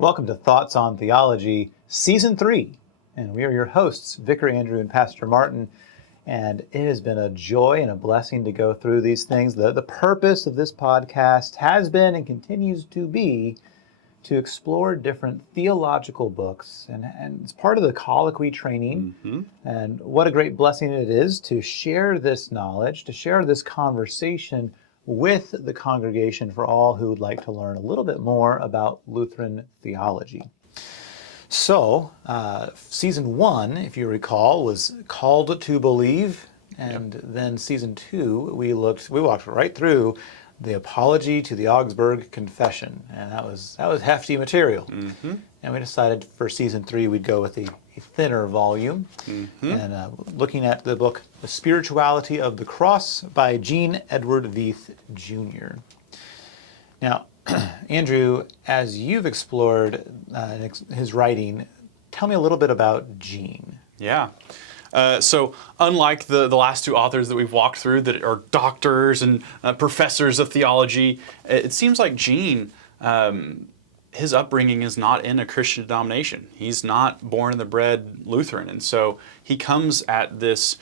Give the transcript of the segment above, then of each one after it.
Welcome to Thoughts on Theology, Season 3. And we are your hosts, Vicar Andrew and Pastor Martin. And it has been a joy and a blessing to go through these things. The purpose of this podcast has been and continues to be to explore different theological books. And it's part of the colloquy training. And what a great blessing it is to share this knowledge, to share this conversation with the congregation for all who would like to learn a little bit more about Lutheran theology. So, Season 1, if you recall, was Called to Believe, and then Season 2, we walked right through the Apology to the Augsburg Confession, and that was hefty material. And we decided for Season 3 we'd go with a thinner volume, and looking at the book The Spirituality of the Cross by Gene Edward Veith Jr. Now, Andrew, as you've explored his writing, tell me a little bit about Gene. Yeah. So unlike the last two authors that we've walked through that are doctors and professors of theology, it seems like Gene, his upbringing is not in a Christian denomination. He's not born and bred Lutheran. And so he comes at this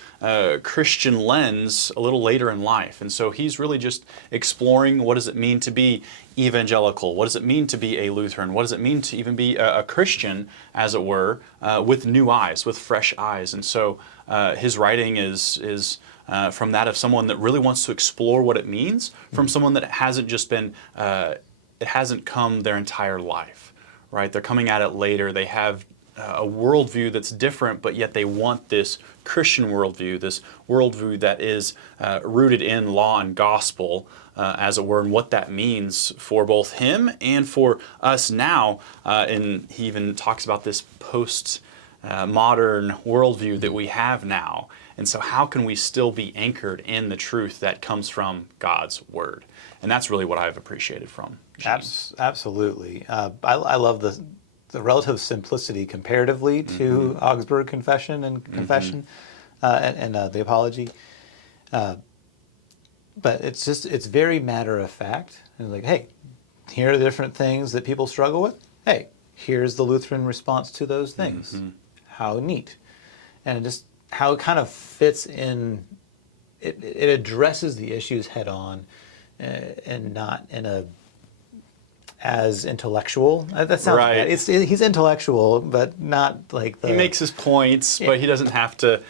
Christian lens a little later in life. And so he's really just exploring, what does it mean to be evangelical? What does it mean to be a Lutheran? What does it mean to even be a Christian, as it were, with new eyes, with fresh eyes? And so his writing is from that of someone that really wants to explore what it means, from someone that hasn't just been it hasn't come their entire life, right? They're coming at it later. They have a worldview that's different, but yet they want this Christian worldview, this worldview that is rooted in law and gospel, as it were, and what that means for both him and for us now. And he even talks about this post-modern worldview that we have now. And so how can we still be anchored in the truth that comes from God's Word? And that's really what I've appreciated from Gene. Absolutely. I love the relative simplicity comparatively to Augsburg Confession and Confession and the Apology. But it's very matter of fact. And like, hey, here are the different things that people struggle with. Hey, here's the Lutheran response to those things. How neat. And just how it kind of fits in, it addresses the issues head on and not in a as intellectual. That sounds right. bad. He's intellectual, but not like the... He makes his points, but he doesn't have to,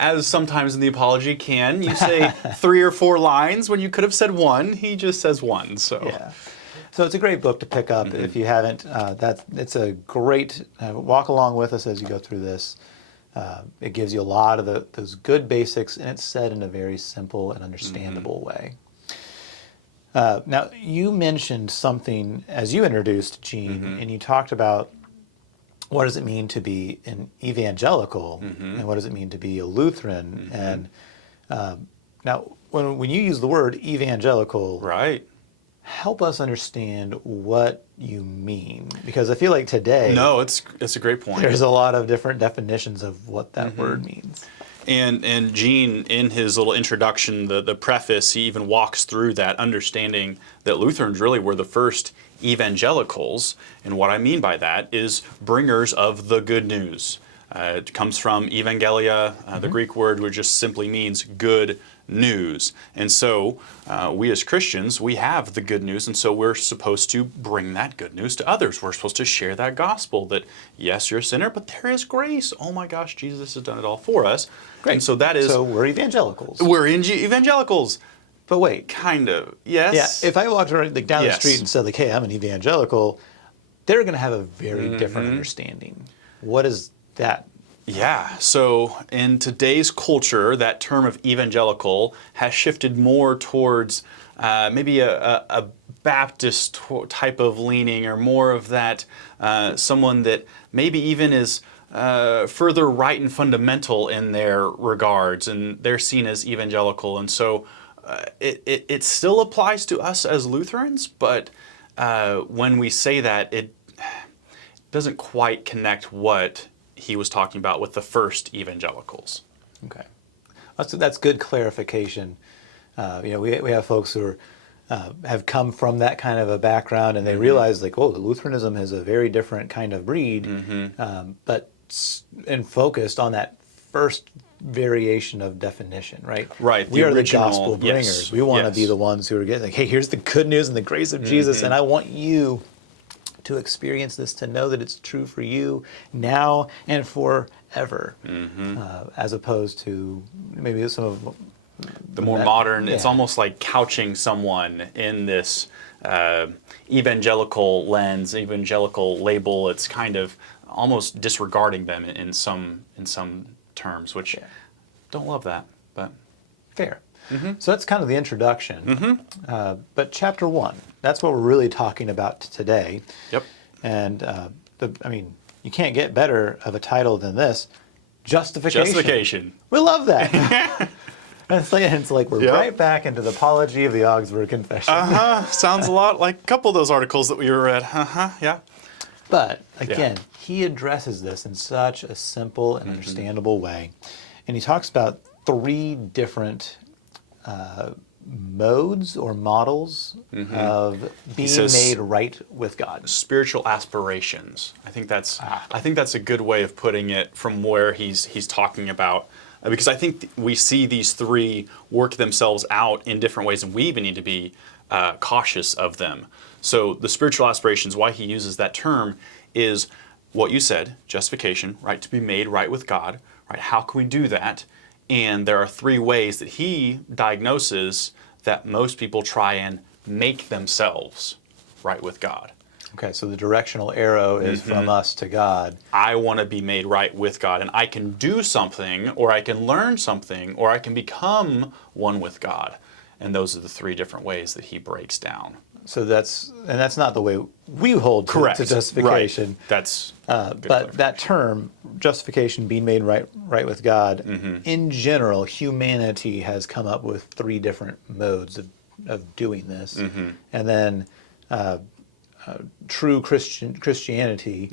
as sometimes in the Apology can, you say 3 or 4 lines when you could have said 1. He just says 1, so... Yeah. So it's a great book to pick up if you haven't. It's a great walk along with us as you go through this. It gives you a lot of those good basics, and it's said in a very simple and understandable way. Now, you mentioned something as you introduced Gene, and you talked about what does it mean to be an evangelical, and what does it mean to be a Lutheran. And now, when you use the word evangelical, right, help us understand what you mean, because I feel like today... No, it's a great point. There's a lot of different definitions of what that word means. And Gene, in his little introduction, the preface, he even walks through that, understanding that Lutherans really were the first evangelicals. And what I mean by that is bringers of the good news. It comes from evangelia, the Greek word, which just simply means good news. And so we as Christians, we have the good news, and so we're supposed to bring that good news to others. We're supposed to share that gospel that, yes, you're a sinner, but there is grace. Oh my gosh, Jesus has done it all for us. Great. And so that is... So we're evangelicals. We're evangelicals. But wait. Kind of, yes. Yeah, if I walked around, down the street and said, like, hey, I'm an evangelical, they're going to have a very different understanding. What is that? Yeah, so in today's culture, that term of evangelical has shifted more towards maybe a Baptist type of leaning, or more of that someone that maybe even is further right and fundamental in their regards, and they're seen as evangelical. And so it still applies to us as Lutherans, but when we say that, it doesn't quite connect what he was talking about with the first evangelicals. Okay, that's good clarification. We have folks who are have come from that kind of a background, and they realize like, oh, Lutheranism is a very different kind of breed, and focused on that first variation of definition, right? Right, We the are the original- gospel bringers. yes, We want to yes. be the ones who are getting like, hey, here's the good news and the grace of Jesus, and I want you to experience this, to know that it's true for you now and forever, as opposed to maybe some of The more modern, it's yeah. almost like couching someone in this evangelical lens, evangelical label. It's kind of almost disregarding them in some terms, which don't love that, but fair. So that's kind of the introduction. But chapter 1, that's what we're really talking about today. yep. And I mean, you can't get better of a title than this: justification. Justification. We love that. It's like we're Yep. right back into the apology of the Augsburg Confession. Sounds a lot like a couple of those articles that we read. Yeah. But again, he addresses this in such a simple and understandable way. And he talks about 3 different modes or models of being says- made right with God. Spiritual aspirations. I think that's a good way of putting it from where he's talking about, because I think we see these 3 work themselves out in different ways, and we even need to be cautious of them. So the spiritual aspirations, why he uses that term, is what you said: justification, right, to be made right with God, right? How can we do that? And there are 3 ways that he diagnoses that most people try and make themselves right with God. Okay, so the directional arrow is from us to God. I want to be made right with God, and I can do something, or I can learn something, or I can become one with God. And those are the 3 different ways that he breaks down. So that's not the way we hold to justification. Right. That's But good clarification. that term, justification, being made right with God, in general, humanity has come up with 3 different modes of doing this. And then true Christianity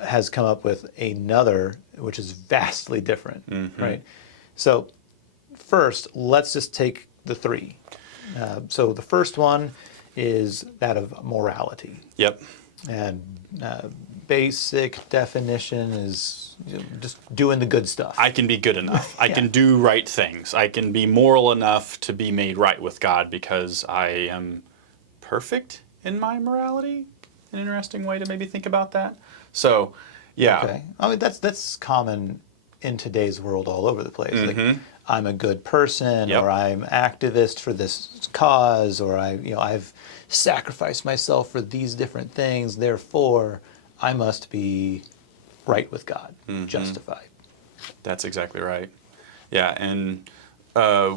has come up with another, which is vastly different, right? So first, let's just take the 3. So the first one is that of morality. Yep. And basic definition is just doing the good stuff. I can be good enough. I can do right things. I can be moral enough to be made right with God because I am perfect in my morality. An interesting way to maybe think about that. So, yeah. Okay. I mean, that's common in today's world all over the place. Like, I'm a good person, Yep. or I'm activist for this cause, or I've sacrificed myself for these different things. Therefore, I must be right with God, justified. That's exactly right. Yeah, and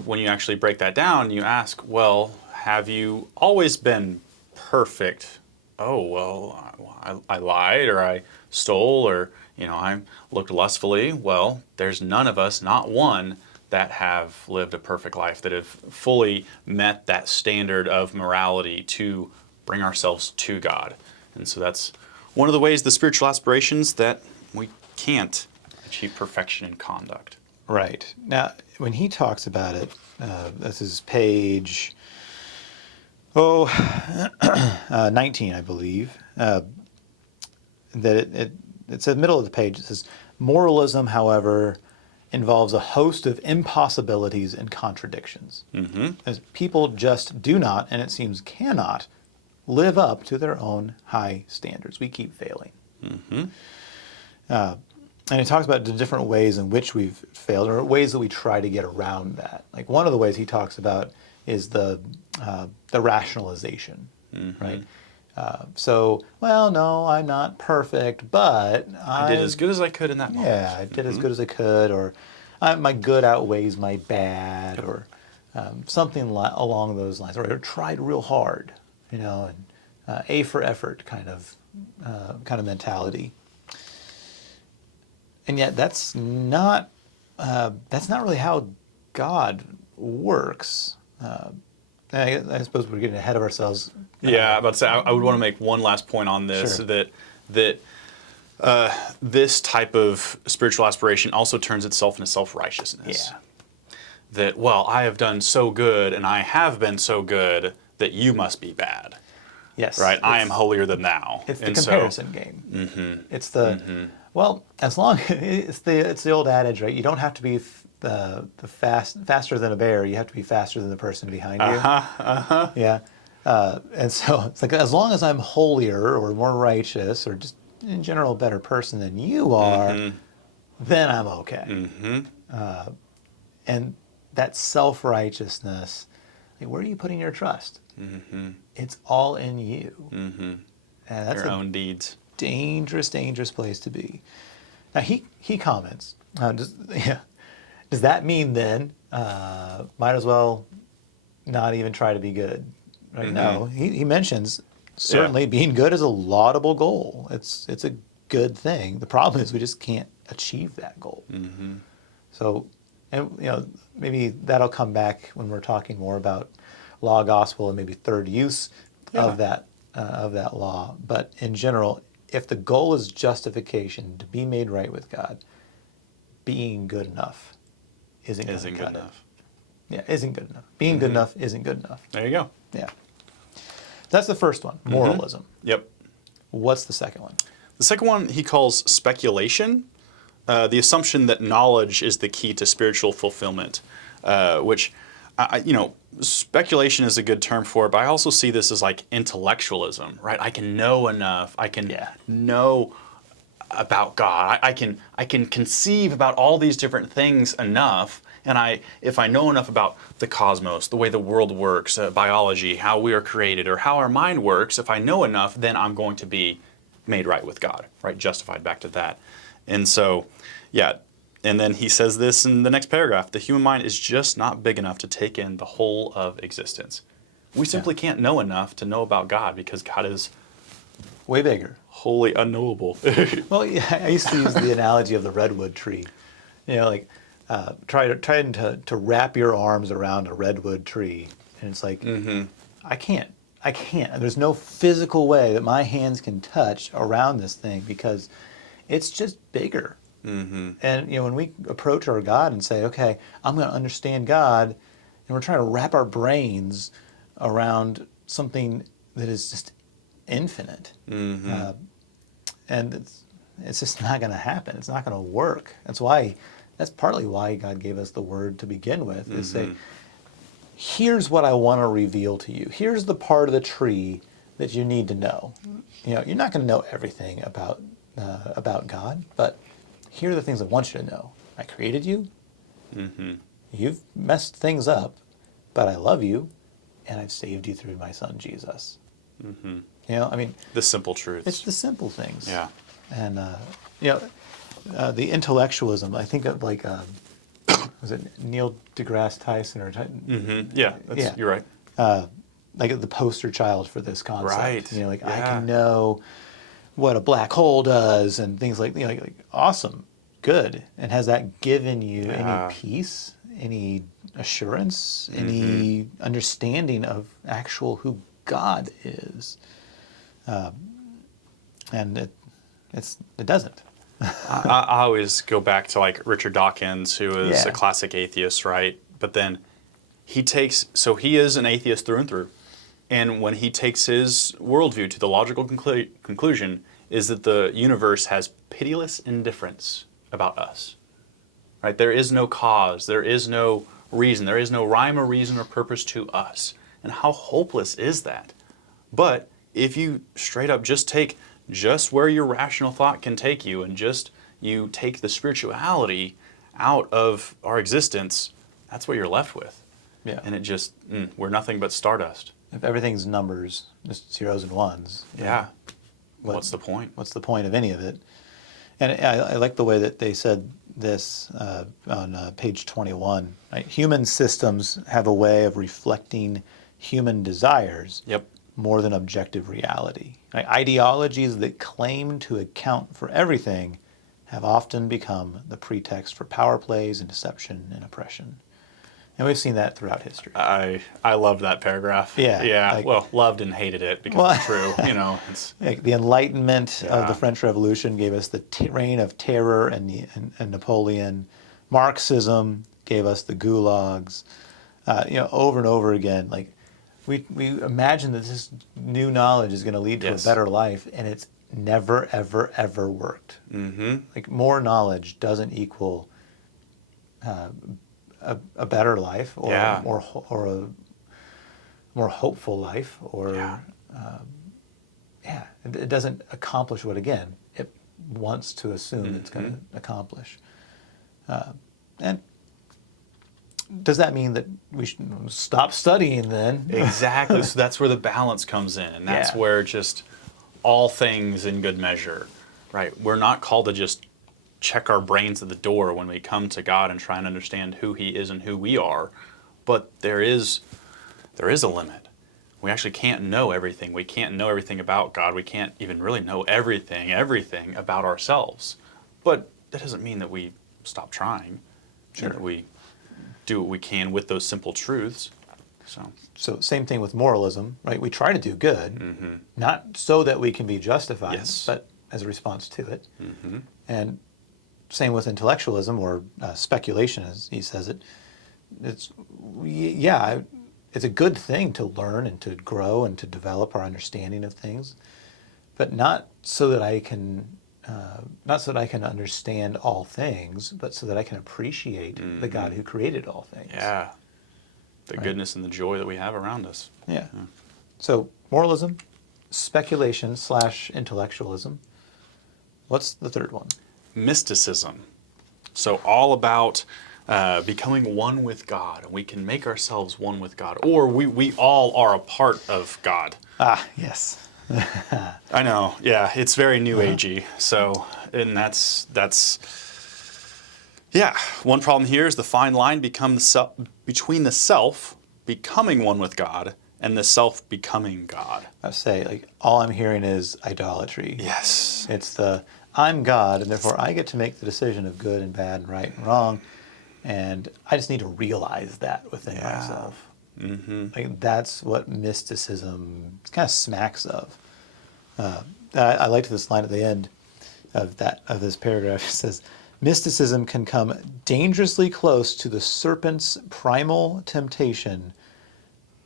when you actually break that down, you ask, well, have you always been perfect? Oh, well, I lied, or I stole, or I looked lustfully. Well, there's none of us, not one, that have lived a perfect life, that have fully met that standard of morality to bring ourselves to God. And so that's one of the ways, the spiritual aspirations, that we can't achieve perfection in conduct. Right. Now, when he talks about it, this is page 19, I believe, that it's in the middle of the page. It says, moralism, however, involves a host of impossibilities and contradictions. As people just do not, and it seems cannot, live up to their own high standards. We keep failing. And he talks about the different ways in which we've failed, or ways that we try to get around that. Like one of the ways he talks about is the rationalization, right? Well, no, I'm not perfect, but I did as good as I could in that moment. Yeah, I did as good as I could, or my good outweighs my bad, or something along those lines. Or I tried real hard, and A for effort kind of mentality. And yet, that's not really how God works. I suppose we're getting ahead of ourselves. Yeah, I'm about to say, I would want to make one last point on this, Sure. that this type of spiritual aspiration also turns itself into self-righteousness. Yeah. that, well, I have done so good and I have been so good that you must be bad, Yes. right? I am holier than thou. It's the And comparison game. It's the well, as long it's the old adage, right? You don't have to be the faster than a bear. You have to be faster than the person behind you. Yeah. And so it's like, as long as I'm holier or more righteous or just in general a better person than you are, then I'm okay. And that self-righteousness, like, where are you putting your trust? It's all in you. And that's Your a own deeds. dangerous, dangerous place to be. Now he comments, does that mean then might as well not even try to be good? Right? No, he mentions certainly being good is a laudable goal. It's a good thing. The problem is we just can't achieve that goal. So, and maybe that'll come back when we're talking more about law, gospel, and maybe third use of that law. But in general, if the goal is justification, to be made right with God, being good enough isn't Isn't good good enough. Yeah, isn't good enough. Being good enough isn't good enough. There you go. Yeah. That's the first one, moralism. Yep. What's the second one? The second one he calls speculation, the assumption that knowledge is the key to spiritual fulfillment, which, speculation is a good term for it, but I also see this as like intellectualism, right? I can know enough. I can know about God. I can conceive about all these different things enough. And if I know enough about the cosmos, the way the world works, biology, how we are created, or how our mind works, if I know enough, then I'm going to be made right with God, right? Justified, back to that. And so, yeah. And then he says this in the next paragraph: the human mind is just not big enough to take in the whole of existence. We simply can't know enough to know about God because God is Way bigger. wholly unknowable. Well, yeah, I used to use the analogy of the redwood tree. Like trying to wrap your arms around a redwood tree, and it's like, I can't. There's no physical way that my hands can touch around this thing because it's just bigger. And when we approach our God and say, okay, I'm going to understand God, and we're trying to wrap our brains around something that is just infinite, and it's just not going to happen. It's not going to work. That's partly why God gave us the Word to begin with, is say, here's what I want to reveal to you. Here's the part of the tree that you need to know. You're not going to know everything about God, but here are the things I want you to know. I created you. You've messed things up, but I love you, and I've saved you through my Son, Jesus. The simple truths. It's the simple things. Yeah. And, the intellectualism, I think of like, was it Neil deGrasse Tyson? Yeah, you're right. Like the poster child for this concept. Right. I can know what a black hole does and things like, like awesome, good. And has that given you any peace, any assurance, any understanding of actual who God is? And it doesn't. I always go back to like Richard Dawkins, who is a classic atheist, right? But then he is an atheist through and through. And when he takes his worldview to the logical conclusion is that the universe has pitiless indifference about us, right? There is no cause, there is no reason, there is no rhyme or reason or purpose to us. And how hopeless is that? But if you straight up just take just where your rational thought can take you and just you take the spirituality out of our existence, that's what you're left with. Yeah. And it just, we're nothing but stardust. If everything's numbers, just zeros and ones. Yeah. What's the point? What's the point of any of it? And I like the way that they said this on page 21. Right? Human systems have a way of reflecting human desires more than objective reality. Right? Ideologies that claim to account for everything have often become the pretext for power plays and deception and oppression. And we've seen that throughout history. I loved that paragraph. Yeah. Loved and hated it because it's true. It's like the Enlightenment of the French Revolution gave us the reign of terror and Napoleon. Marxism gave us the gulags, over and over again. Like we imagine that this new knowledge is going to lead to Yes. a better life, and it's never, ever, ever worked. Mm-hmm. Like more knowledge doesn't equal a better life, or Yeah. or a more hopeful life, or Yeah. it doesn't accomplish what, again, it wants to assume it's going to accomplish. And does that mean that we should stop studying then? Exactly. So that's where the balance comes in. And that's Yeah. where just all things in good measure, right? We're not called to just check our brains at the door when we come to God and try and understand who He is and who we are. But there is a limit. We actually can't know everything. We can't know everything about God. We can't even really know everything about ourselves. But that doesn't mean that we stop trying. Sure. That we do what we can with those simple truths. So same thing with moralism, right? We try to do good, not so that we can be justified, Yes. but as a response to it. And same with intellectualism, or speculation, as he says it. It's a good thing to learn and to grow and to develop our understanding of things, but not so that I can understand all things, but so that I can appreciate the God who created all things. Yeah. The Right. goodness and the joy that we have around us. Yeah. So moralism, speculation / intellectualism. What's the third one? Mysticism. So all about becoming one with God. And we can make ourselves one with God. Or we all are a part of God. Ah, yes. I know. Yeah, it's very new agey. So, and that's yeah. One problem here is the fine line between the self becoming one with God and the self becoming God. I say, like, all I'm hearing is idolatry. Yes. It's I'm God, and therefore I get to make the decision of good and bad and right and wrong, and I just need to realize that within Yeah. myself. Mm-hmm. Like, that's what mysticism kind of smacks of. I liked this line at the end of this paragraph. It says, mysticism can come dangerously close to the serpent's primal temptation.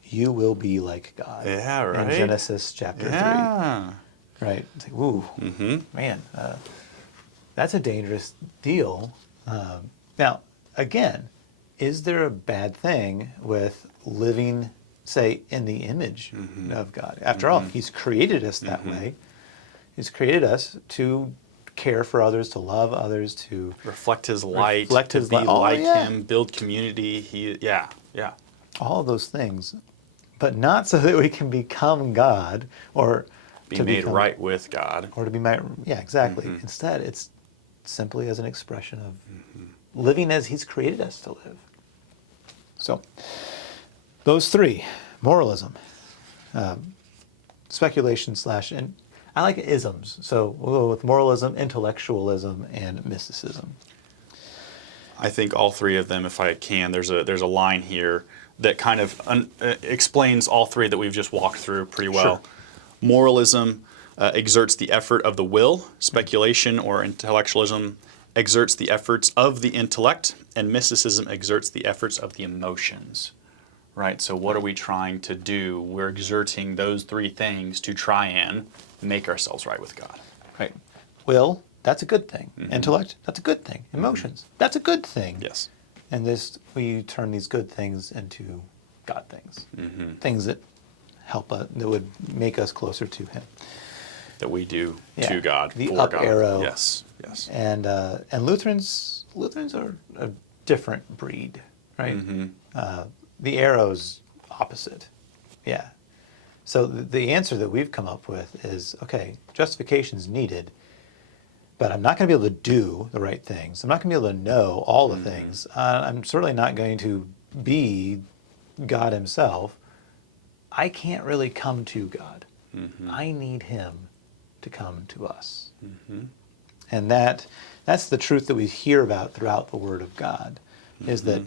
You will be like God. Yeah, right. In Genesis chapter 3. Yeah. Right. It's like, ooh, man, that's a dangerous deal. Now, again, is there a bad thing with living, say, in the image of God? After all, He's created us that way. He's created us to care for others, to love others, to Reflect His light, Reflect to His be light. Oh, like yeah. Him, build community. Yeah. all of those things, but not so that we can become God, or Be to made become, right with God. or to be made. Yeah, exactly. Instead, it's simply as an expression of living as He's created us to live. So, those three: moralism, speculation / and I like isms. So we'll go with moralism, intellectualism, and mysticism. I think all three of them, if I can, there's a line here that kind of explains all three that we've just walked through pretty well. Sure. Moralism exerts the effort of the will. Speculation or intellectualism exerts the efforts of the intellect, and mysticism exerts the efforts of the emotions. Right? So what are we trying to do? We're exerting those three things to try and make ourselves right with God. Right. Will, that's a good thing. Intellect, that's a good thing. Emotions, that's a good thing. Yes. And we turn these good things into God things. Things that help us, that would make us closer to Him. That we do Yeah. to God, The for up God. arrow. Yes. And Lutherans are a different breed, right? The arrow's opposite. Yeah. So the answer that we've come up with is, okay, justification's needed, but I'm not going to be able to do the right things. I'm not going to be able to know all the things. I'm certainly not going to be God Himself. I can't really come to God. I need Him to come to us. And that's the truth that we hear about throughout the Word of God, is that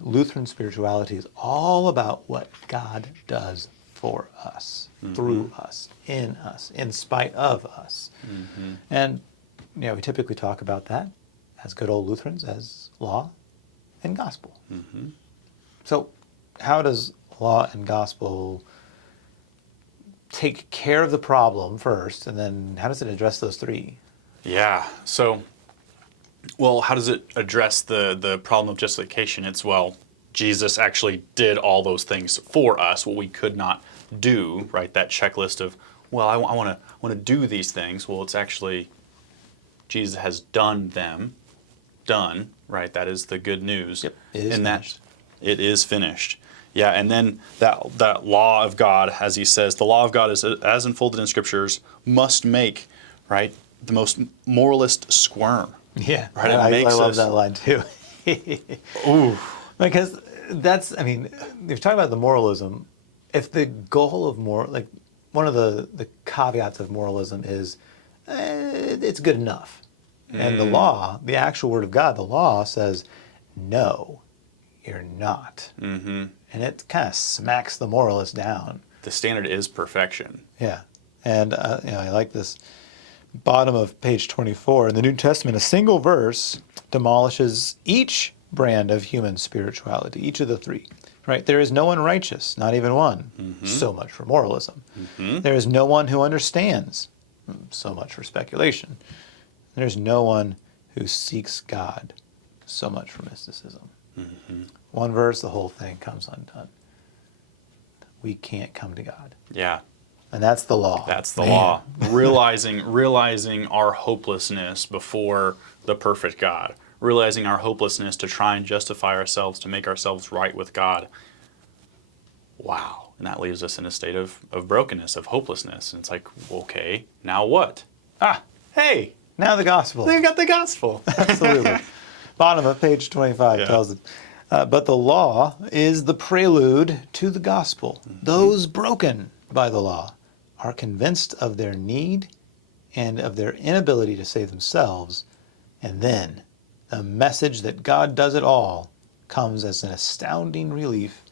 Lutheran spirituality is all about what God does for us, through us, in spite of us. And we typically talk about that as good old Lutherans as law, and gospel. So how does law and gospel take care of the problem first, and then how does it address those three? Yeah. So, well, how does it address the problem of justification? It's, well, Jesus actually did all those things for us, what we could not do, right? That checklist of, well, I want to do these things. Well, it's actually Jesus has done them, right? That is the good news. Yep, it is and finished. That it is finished. Yeah, and then that law of God, as he says, the law of God is as unfolded in scriptures, must make, right, the most moralist squirm. Yeah, Right, I love that line too. Ooh. Because that's, I mean, if you're talking about the moralism, if the goal of like one of the caveats of moralism is it's good enough. And the law, the actual word of God, the law says, no, you're not. Mm-hmm. And it kind of smacks the moralist down. The standard is perfection. Yeah. And I like this bottom of page 24. In the New Testament, a single verse demolishes each brand of human spirituality, each of the three. Right? There is no one righteous, not even one. Mm-hmm. So much for moralism. Mm-hmm. There is no one who understands. So much for speculation. There's no one who seeks God. So much for mysticism. Mm-hmm. One verse, the whole thing comes undone. We can't come to God. Yeah. And that's the law. That's the law. realizing our hopelessness before the perfect God. Realizing our hopelessness to try and justify ourselves, to make ourselves right with God. Wow. And that leaves us in a state of brokenness, of hopelessness. And it's like, okay, now what? Hey, now the gospel. they've got the gospel. Absolutely. Bottom of page 25 tells it. But the law is the prelude to the gospel. Mm-hmm. Those broken by the law are convinced of their need and of their inability to save themselves. And then the message that God does it all comes as an astounding relief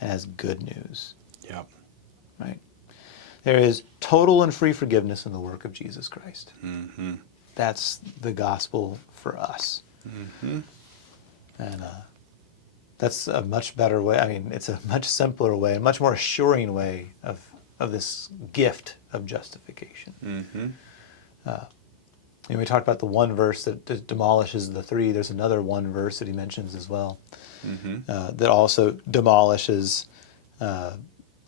and as good news. Yep. Right? There is total and free forgiveness in the work of Jesus Christ. Mm-hmm. That's the gospel for us. Mm-hmm. And that's a much better way. I mean, it's a much simpler way, a much more assuring way of this gift of justification. Mm-hmm. And we talked about the one verse that demolishes the three. There's another one verse that he mentions as well, that also demolishes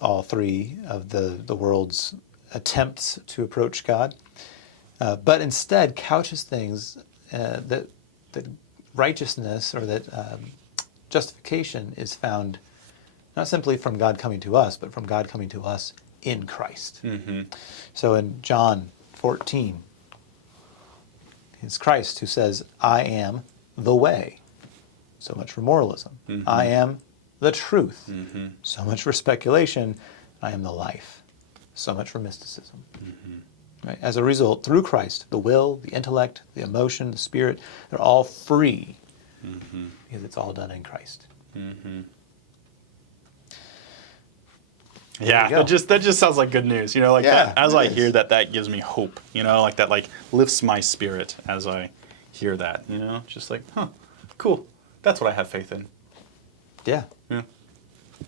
all three of the world's attempts to approach God, but instead couches things that righteousness or that justification is found not simply from God coming to us, but from God coming to us in Christ. Mm-hmm. So in John 14, it's Christ who says, I am the way. So much for moralism. Mm-hmm. I am the truth. Mm-hmm. So much for speculation. I am the life. So much for mysticism. Mm-hmm. Right? As a result, through Christ, the will, the intellect, the emotion, the spirit, they're all free. Mm-hmm. Because it's all done in Christ. Mm-hmm. Yeah, that just sounds like good news. You know, like that, as I hear that gives me hope. You know, like that lifts my spirit as I hear that. You know, just like, cool. That's what I have faith in. Yeah. Yeah.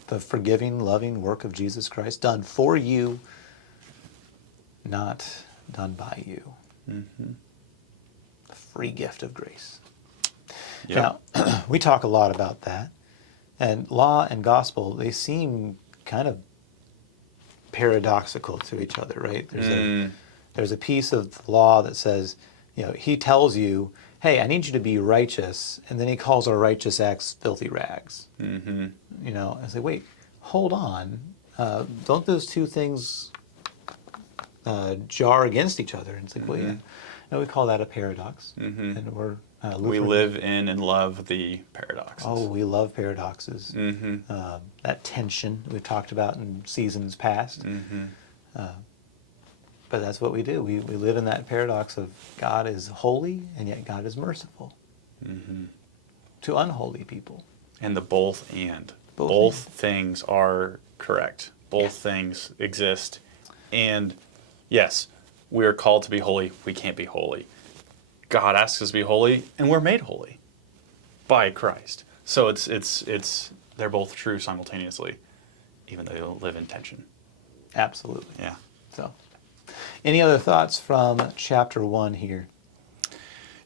The forgiving, loving work of Jesus Christ done for you, not done by you. Mm-hmm. The free gift of grace. Yep. Now, we talk a lot about that. And law and gospel, they seem kind of paradoxical to each other, right? There's a piece of the law that says, he tells you, hey, I need you to be righteous, and then he calls our righteous acts filthy rags. Mm-hmm. I say, wait, hold on. Don't those two things jar against each other? And it's like, well, yeah. No, we call that a paradox. Mm-hmm. And we're we live in and love the paradoxes. Oh, we love paradoxes. Mm-hmm. That tension we've talked about in seasons past. Mm-hmm. But that's what we do. We live in that paradox of God is holy and yet God is merciful to unholy people. And the both and. Both things are correct. Both things exist. And yes, we are called to be holy. We can't be holy. God asks us to be holy, and we're made holy by Christ. So it's they're both true simultaneously, even though they don't live in tension. Absolutely. Yeah. So, any other thoughts from chapter 1 here?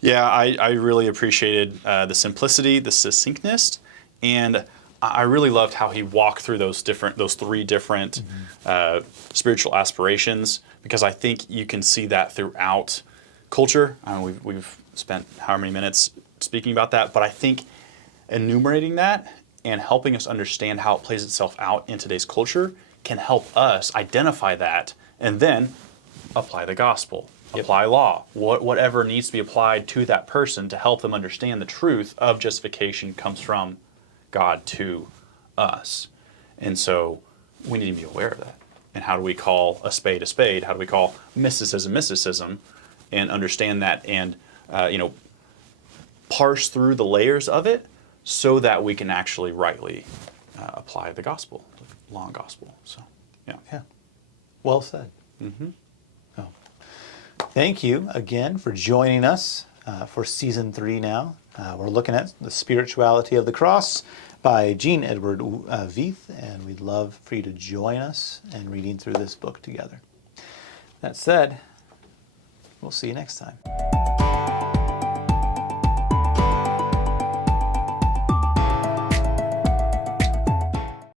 Yeah, I really appreciated the simplicity, the succinctness, and I really loved how he walked through those three different spiritual aspirations, because I think you can see that throughout culture. We've spent how many minutes speaking about that, but I think enumerating that and helping us understand how it plays itself out in today's culture can help us identify that and then apply the gospel, apply law, whatever needs to be applied to that person to help them understand the truth of justification comes from God to us. And so we need to be aware of that. And how do we call a spade a spade? How do we call mysticism mysticism? And understand that and parse through the layers of it so that we can actually rightly apply the gospel, the law and gospel. So, yeah. Yeah. Well said. Oh. Thank you again for joining us for season 3 now. We're looking at The Spirituality of the Cross by Jean Edward Veith, and we'd love for you to join us in reading through this book together. That said, we'll see you next time.